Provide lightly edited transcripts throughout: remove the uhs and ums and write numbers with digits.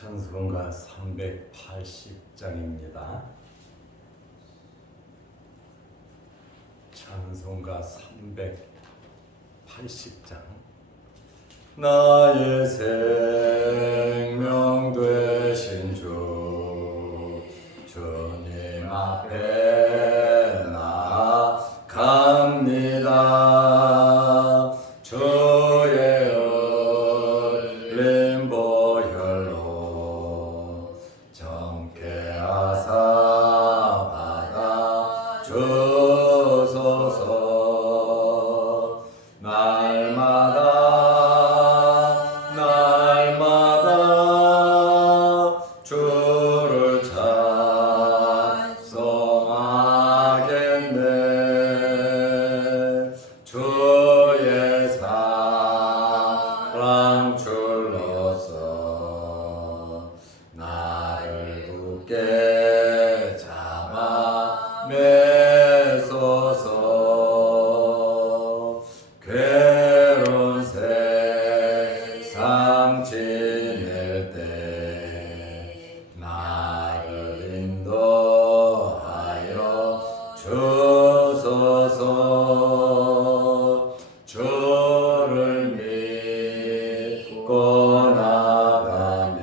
찬송가 380장입니다. 찬송가 380장. 나의 생명 되신 주, 주님 앞에 나아갑니다. 주의 흘린 보혈로 정케 하사 받아 주소서. 날마다 주를 찬송하겠네. 주의 사랑 줄로서 나를 굳게 잡아 매소서. 괴로운 세상 지낼 때 나를 인도하여 주소서. 주를 믿고 나가면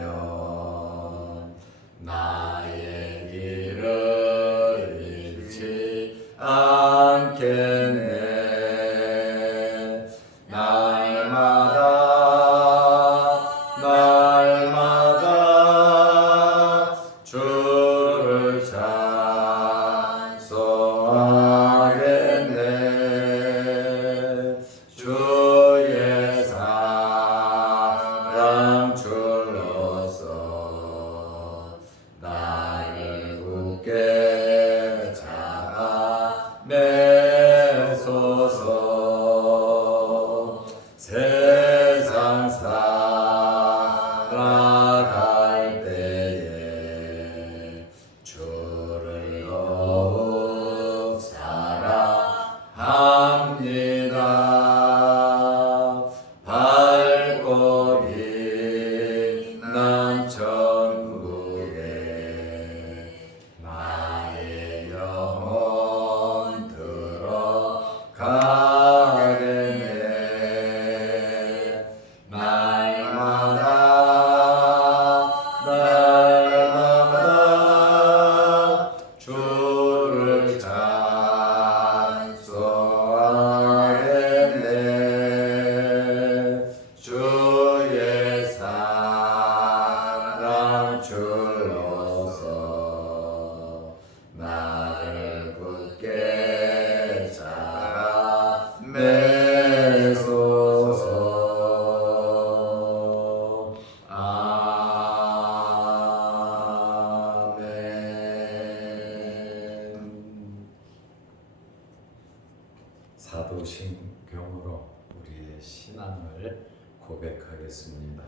나의 길을 잃지 않겠네. 날마다 주를 찬송하겠네. 주의 사랑 줄로서 나를 굳게 잡아 매소서. 세상 살아갈 때에 주를 더욱 사랑합니다. 밝고 빛난 천국에 나의 영혼 들어가겠네. 날마다 주를 찬송하겠네. 주의 사랑 줄로서 나를 굳게 잡아 매소서. 사도신경으로 우리의 신앙을 고백하겠습니다.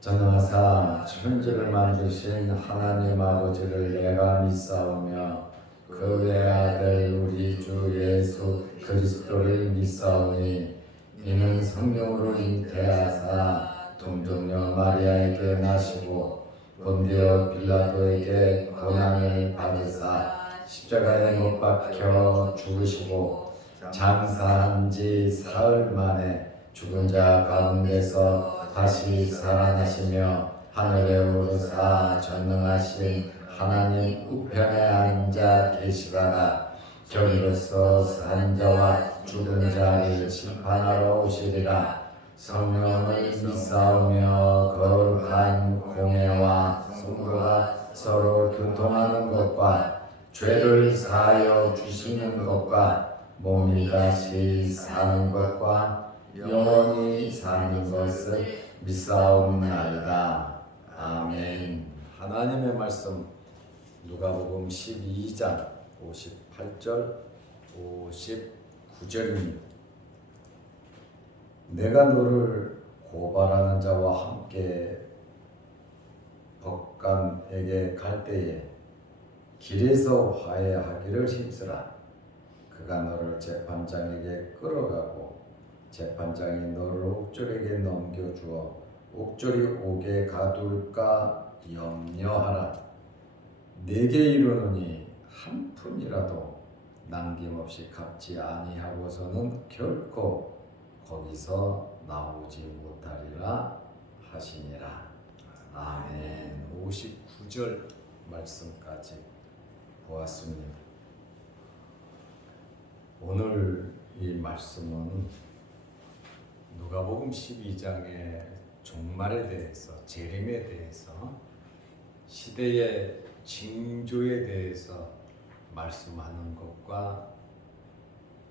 전능하사 천지를 만드신 하나님 아버지를 내가 믿사오며 그 외아들 우리 주 예수 그리스도를 믿사오니 이는 성령으로 잉태하사 동정녀 마리아에게 나시고 본디오 빌라도에게 고난을 받으사 십자가에 못 박혀 죽으시고 장사한 지 사흘 만에 죽은 자 가운데서 다시 살아나시며 하늘에 오르사 전능하신 하나님 우편에 앉아 계시다가 저리로서 산 자와 죽은 자를 심판하러 오시리라. 성령을 믿사오며 거룩한 공회와 성도가 서로 교통하는 것과 죄를 사하여 주시는 것과 몸이 다시 사는 것과 영원히 사는 것을 믿사옵나이다. 아멘. 하나님의 말씀 누가복음 12장 58절 59절입니다. 내가 너를 고발하는 자와 함께 법관에게 갈 때에 길에서 화해하기를 힘쓰라. 그가 너를 재판장에게 끌어가고 재판장이 너를 옥졸에게 넘겨주어 옥졸이 옥에 가둘까 염려하라. 내게 이르노니 한 푼이라도 남김없이 갚지 아니하고서는 결코 거기서 나오지 못하리라 하시니라. 아멘. 59절 말씀까지 보았습니다. 오늘 이 말씀은 누가복음 12장의 종말에 대해서, 재림에 대해서, 시대의 징조에 대해서 말씀하는 것과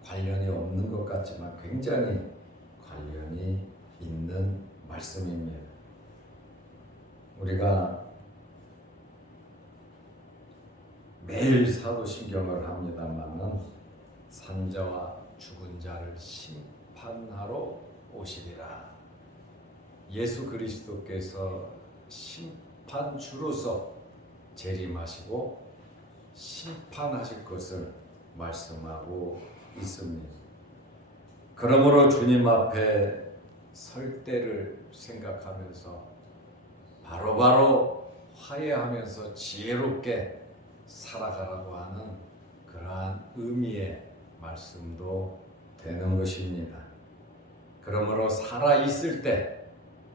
관련이 없는 것 같지만 굉장히 관련이 있는 말씀입니다. 우리가 매일 사도신경을 합니다마는 산자와 죽은 자를 심판하러 오시리라. 예수 그리스도께서 심판주로서 재림하시고 심판하실 것을 말씀하고 있습니다. 그러므로 주님 앞에 설 때를 생각하면서 바로바로 화해하면서 지혜롭게 살아가라고 하는 그러한 의미의 말씀도 되는 것입니다. 그러므로 살아있을 때,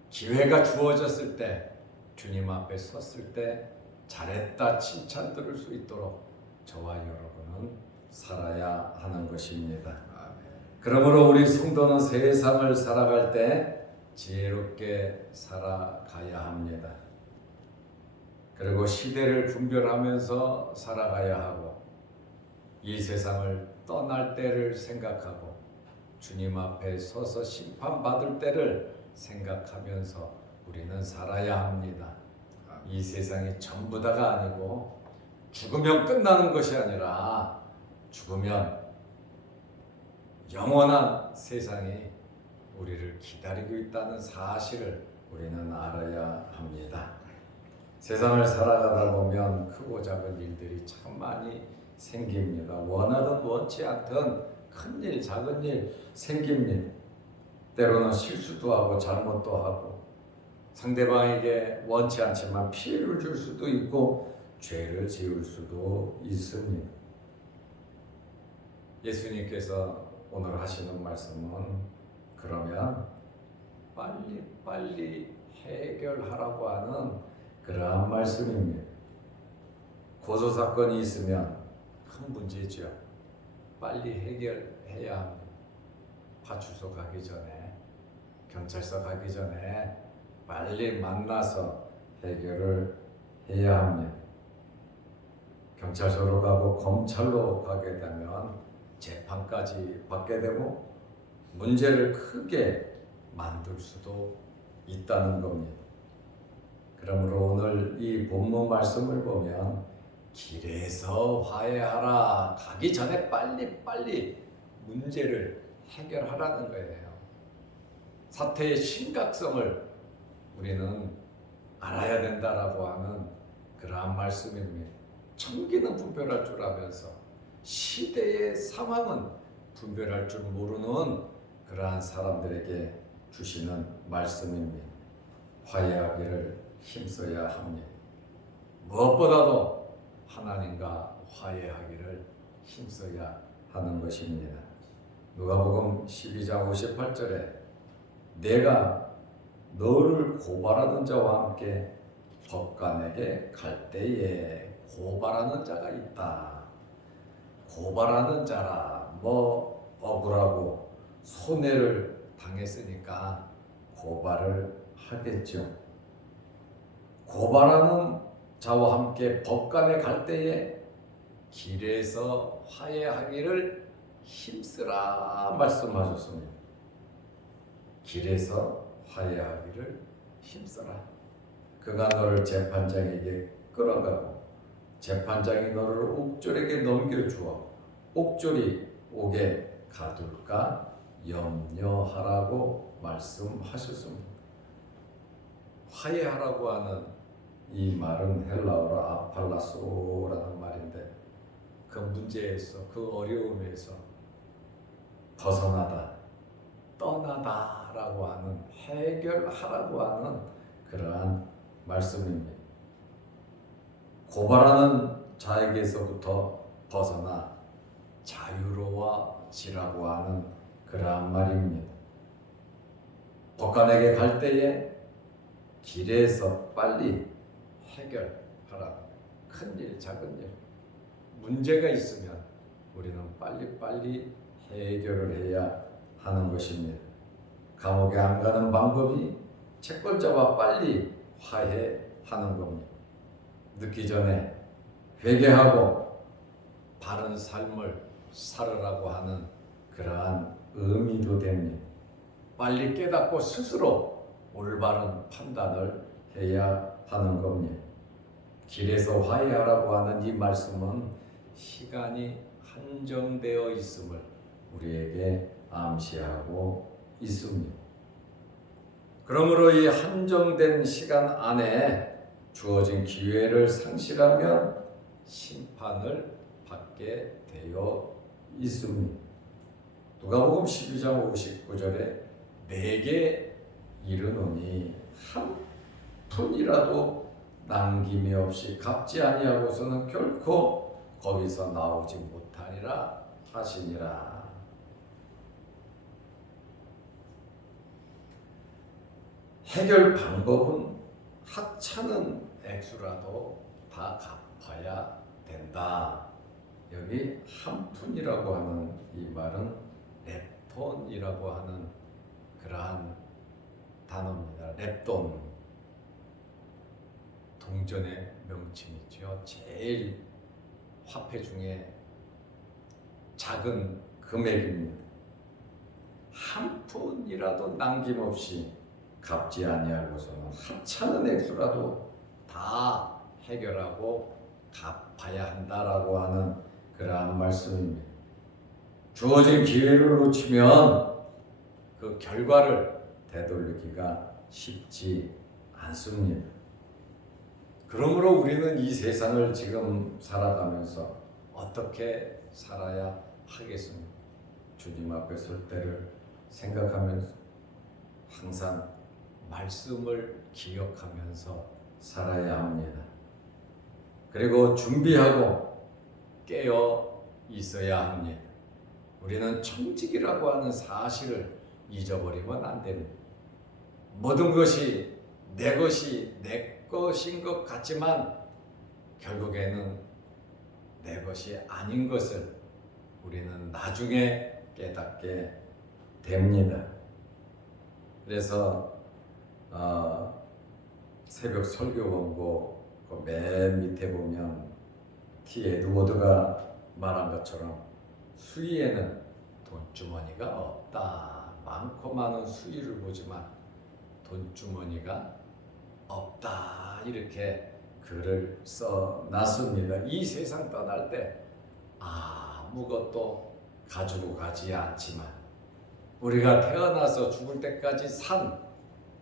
기회가 주어졌을 때, 주님 앞에 섰을 때 잘했다 칭찬 들을 수 있도록 저와 여러분은 살아야 하는 것입니다. 그러므로 우리 성도는 세상을 살아갈 때 지혜롭게 살아가야 합니다. 그리고 시대를 분별하면서 살아가야 하고 이 세상을 떠날 때를 생각하고 주님 앞에 서서 심판받을 때를 생각하면서 우리는 살아야 합니다. 이 세상이 전부 다가 아니고 죽으면 끝나는 것이 아니라 죽으면 영원한 세상이 우리를 기다리고 있다는 사실을 우리는 알아야 합니다. 세상을 살아가다 보면 크고 작은 일들이 참 많이 생깁니다. 원하든 원치 않든 큰일 작은 일 생깁니다. 때로는 실수도 하고 잘못도 하고 상대방에게 원치 않지만 피해를 줄 수도 있고 죄를 지을 수도 있습니다. 예수님께서 오늘 하시는 말씀은 그러면 빨리 해결하라고 하는 그러한 말씀입니다. 고소사건이 있으면 큰 문제죠. 빨리 해결해야 합니다. 파출소 가기 전에, 경찰서 가기 전에 빨리 만나서 해결을 해야 합니다. 경찰서로 가고 검찰로 가게 되면 재판까지 받게 되고 문제를 크게 만들 수도 있다는 겁니다. 그러므로 오늘 이 본문 말씀을 보면 길에서 화해하라, 가기 전에 빨리 문제를 해결하라는 거예요. 사태의 심각성을 우리는 알아야 된다라고 하는 그러한 말씀입니다. 청기는 분별할 줄 알면서 시대의 상황은 분별할 줄 모르는 그러한 사람들에게 주시는 말씀입니다. 화해하기를 힘써야 합니다. 무엇보다도 하나님과 화해하기를 힘써야 하는 것입니다. 누가복음 12장 58절에 내가 너를 고발하는 자와 함께 법관에게 갈 때에 고발하는 자가 있다. 고발하는 자라 억울하고 손해를 당했으니까 고발을 하겠죠. 고발하는 자와 함께 법관에 갈 때에 길에서 화해하기를 힘쓰라 말씀하셨습니다. 길에서 화해하기를 힘써라. 그가 너를 재판장에게 끌어가고 재판장이 너를 옥졸에게 넘겨주어 옥졸이 옥에 가둘까 염려하라고 말씀하셨습니다. 화해하라고 하는 이 말은 헬라어로 아팔라소라는 말인데 그 문제에서 그 어려움에서 벗어나다 떠나다라고 하는 해결하라고 하는 그러한 말씀입니다. 고발하는 자에게서부터 벗어나 자유로워지라고 하는 그러한 말입니다. 법관에게 갈 때에 길에서 빨리 해결하라. 큰일, 작은 일, 문제가 있으면 우리는 빨리빨리 해결을 해야 하는 것입니다. 감옥에 안 가는 방법이 채권 잡아 빨리 화해하는 겁니다. 늦기 전에 회개하고 바른 삶을 살으라고 하는 그러한 의미도 됩니다. 빨리 깨닫고 스스로 올바른 판단을 해야 하는 겁니다. 길에서 화해하라고 하는 이 말씀은 시간이 한정되어 있음을 우리에게 암시하고 있습니다. 그러므로 이 한정된 시간 안에 주어진 기회를 상실하면 심판을 받게 되어 있습니다. 누가복음 12장 59절에 내게 이르노니 한 푼이라도 남김이 없이 갚지 아니하고서는 결코 거기서 나오지 못하리라 하시니라. 해결 방법은 하찮은 액수라도 다 갚아야 된다. 여기 한 푼이라고 하는 이 말은 렙돈이라고 하는 그러한 단어입니다. 렙돈, 동전의 명칭이죠. 제일 화폐 중에 작은 금액입니다. 한 푼이라도 남김없이 갚지 아니하고서는 하찮은 액수라도 다 해결하고 갚아야 한다라고 하는 그러한 말씀입니다. 주어진 기회를 놓치면 그 결과를 되돌리기가 쉽지 않습니다. 그러므로 우리는 이 세상을 지금 살아가면서 어떻게 살아야 하겠습니까? 주님 앞에 설 때를 생각하면서 항상 말씀을 기억하면서 살아야 합니다. 그리고 준비하고 깨어 있어야 합니다. 우리는 청직이라고 하는 사실을 잊어버리면 안 됩니다. 모든 것이 내 것인 것 같지만 결국에는 내 것이 아닌 것을 우리는 나중에 깨닫게 됩니다. 그래서 새벽 설교 원고 그 맨 밑에 보면 T. 에드워드가 말한 것처럼 수위에는 돈주머니가 없다. 많고 많은 수위를 보지만 돈주머니가 없다. 이렇게 글을 써놨습니다. 이 세상 떠날 때 아무것도 가지고 가지 않지만 우리가 태어나서 죽을 때까지 산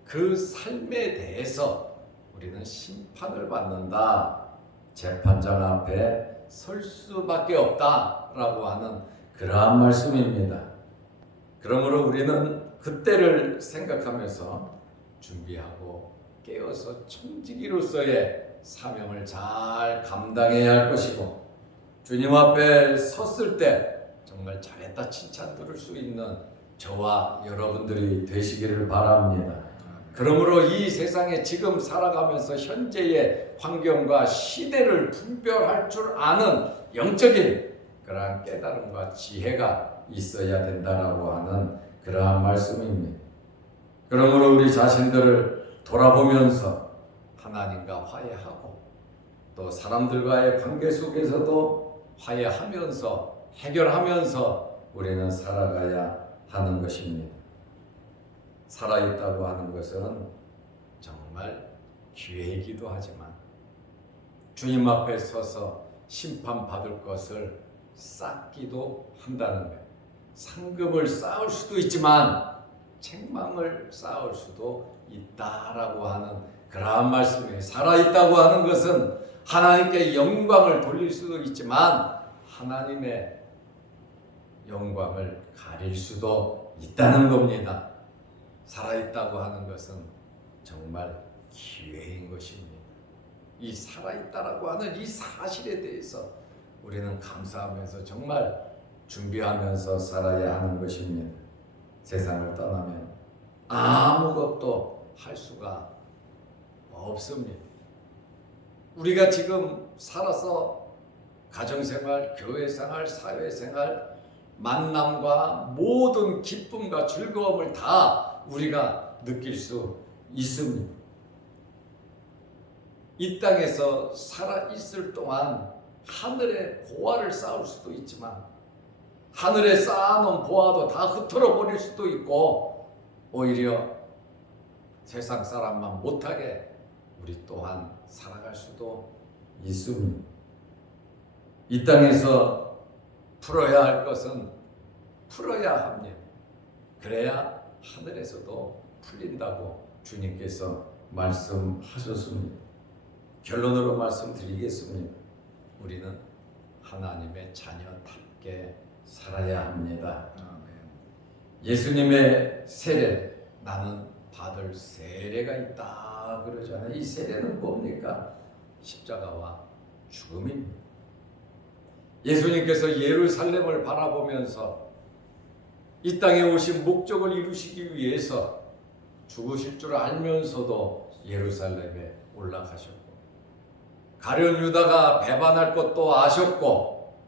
그 삶에 대해서 우리는 심판을 받는다. 재판장 앞에 설 수밖에 없다라고 하는 그러한 말씀입니다. 그러므로 우리는 그때를 생각하면서 준비하고 깨어서 청지기로서의 사명을 잘 감당해야 할 것이고 주님 앞에 섰을 때 정말 잘했다 칭찬 들을 수 있는 저와 여러분들이 되시기를 바랍니다. 그러므로 이 세상에 지금 살아가면서 현재의 환경과 시대를 분별할 줄 아는 영적인 그러한 깨달음과 지혜가 있어야 된다라고 하는 그러한 말씀입니다. 그러므로 우리 자신들을 돌아보면서 하나님과 화해하고 또 사람들과의 관계 속에서도 화해하면서 해결하면서 우리는 살아가야 하는 것입니다. 살아있다고 하는 것은 정말 기회이기도 하지만 주님 앞에 서서 심판받을 것을 쌓기도 한다는 거예요. 상급을 쌓을 수도 있지만 책망을 쌓을 수도 있다라고 하는 그러한 말씀이에요. 살아있다고 하는 것은 하나님께 영광을 돌릴 수도 있지만 하나님의 영광을 가릴 수도 있다는 겁니다. 살아있다고 하는 것은 정말 기회인 것입니다. 이 살아있다라고 하는 이 사실에 대해서 우리는 감사하면서 정말 준비하면서 살아야 하는 것입니다. 세상을 떠나면 아무것도 할 수가 없습니다. 우리가 지금 살아서 가정생활, 교회생활, 사회생활, 만남과 모든 기쁨과 즐거움을 다 우리가 느낄 수 있습니다. 이 땅에서 살아있을 동안 하늘의 보화를 쌓을 수도 있지만 하늘에 쌓아놓은 보화도 다 흩어져 버릴 수도 있고 오히려 세상 사람만 못하게 우리 또한 살아갈 수도 있습니다. 이 땅에서 풀어야 할 것은 풀어야 합니다. 그래야 하늘에서도 풀린다고 주님께서 말씀하셨습니다. 결론으로 말씀드리겠습니다. 우리는 하나님의 자녀답게 살아야 합니다. 예수님의 세례, 나는 받을 세례가 있다 그러잖아요. 이 세례는 뭡니까? 십자가와 죽음입니다. 예수님께서 예루살렘을 바라보면서 이 땅에 오신 목적을 이루시기 위해서 죽으실 줄 알면서도 예루살렘에 올라가셨고 가룟 유다가 배반할 것도 아셨고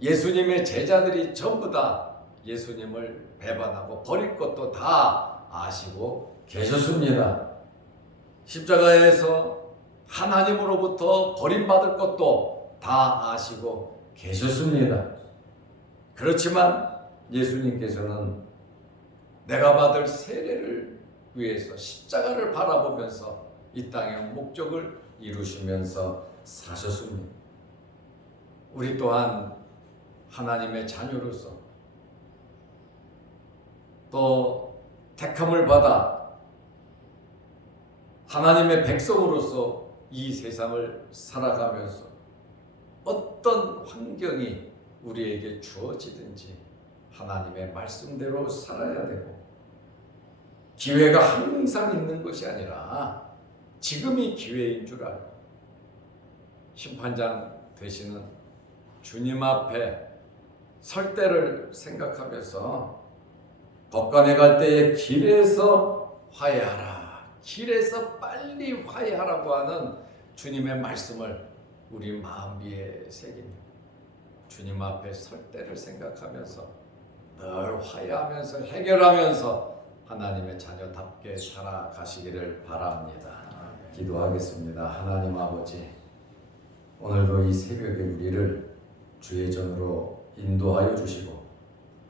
예수님의 제자들이 전부 다 예수님을 배반하고 버릴 것도 다 아시고 계셨습니다. 십자가에서 하나님으로부터 버림받을 것도 다 아시고 계셨습니다. 그렇지만 예수님께서는 내가 받을 세례를 위해서 십자가를 바라보면서 이 땅의 목적을 이루시면서 사셨습니다. 우리 또한 하나님의 자녀로서 또 택함을 받아 하나님의 백성으로서 이 세상을 살아가면서 어떤 환경이 우리에게 주어지든지 하나님의 말씀대로 살아야 되고 기회가 항상 있는 것이 아니라 지금이 기회인 줄 알고 심판장 되시는 주님 앞에 설 때를 생각하면서 법관에 갈 때에 길에서 화해하라, 길에서 빨리 화해하라고 하는 주님의 말씀을 우리 마음비에 새깁니다. 주님 앞에 설 때를 생각하면서 늘 화해하면서 해결하면서 하나님의 자녀답게 살아가시기를 바랍니다. 기도하겠습니다. 하나님 아버지, 오늘도 이 새벽에 우리를 주의 전으로 인도하여 주시고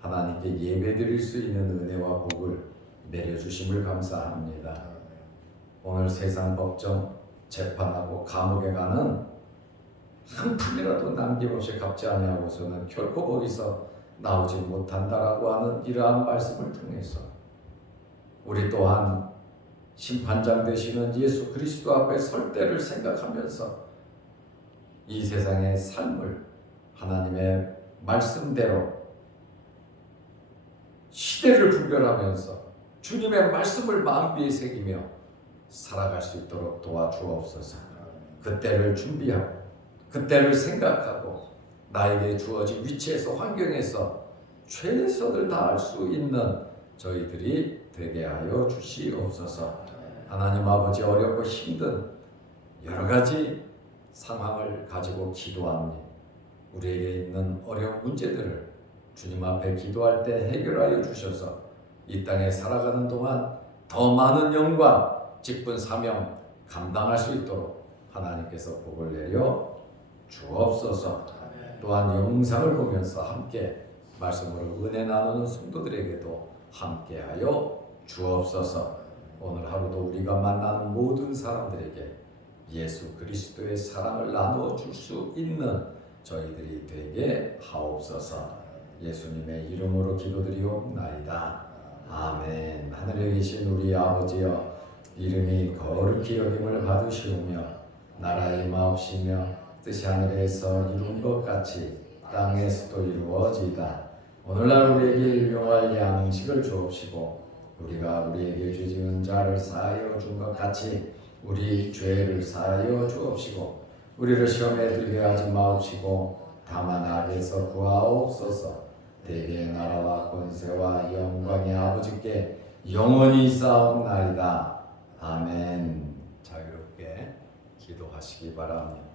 하나님께 예배드릴 수 있는 은혜와 복을 내려주심을 감사합니다. 오늘 세상 법정 재판하고 감옥에 가는 한 푼이라도 남김없이 갚지 아니하고서는 결코 거기서 나오지 못한다라고 하는 이러한 말씀을 통해서 우리 또한 심판장 되시는 예수 그리스도 앞에 설 때를 생각하면서 이 세상의 삶을 하나님의 말씀대로 시대를 분별하면서 주님의 말씀을 마음비에 새기며 살아갈 수 있도록 도와주옵소서. 그때를 준비하고 그때를 생각하고 나에게 주어진 위치에서 환경에서 최선을 다할 수 있는 저희들이 되게 하여 주시옵소서. 하나님 아버지, 어렵고 힘든 여러 가지 상황을 가지고 기도합니다. 우리에게 있는 어려운 문제들을 주님 앞에 기도할 때 해결하여 주셔서 이 땅에 살아가는 동안 더 많은 영광, 직분, 사명 감당할 수 있도록 하나님께서 복을 내려 주옵소서. 또한 영상을 보면서 함께 말씀으로 은혜 나누는 성도들에게도 함께하여 주옵소서. 오늘 하루도 우리가 만나는 모든 사람들에게 예수 그리스도의 사랑을 나누어 줄 수 있는 저희들이 되게 하옵소서. 예수님의 이름으로 기도드리옵나이다. 아멘. 하늘에 계신 우리 아버지여, 이름이 거룩히 여김을 받으시오며 나라의 마옵시며 뜻이 하늘에서 이룬 것 같이 땅에서도 이루어지이다. 오늘날 우리에게 일용할 양식을 주옵시고 우리가 우리에게 죄 지은 자를 사하여 준 것 같이 우리 죄를 사하여 주옵시고 우리를 시험에 들게 하지 마옵시고 다만 악에서 구하옵소서. 대개의 나라와 권세와 영광의 아버지께 영원히 쌓옵나이다. 아멘. 자유롭게 기도하시기 바랍니다.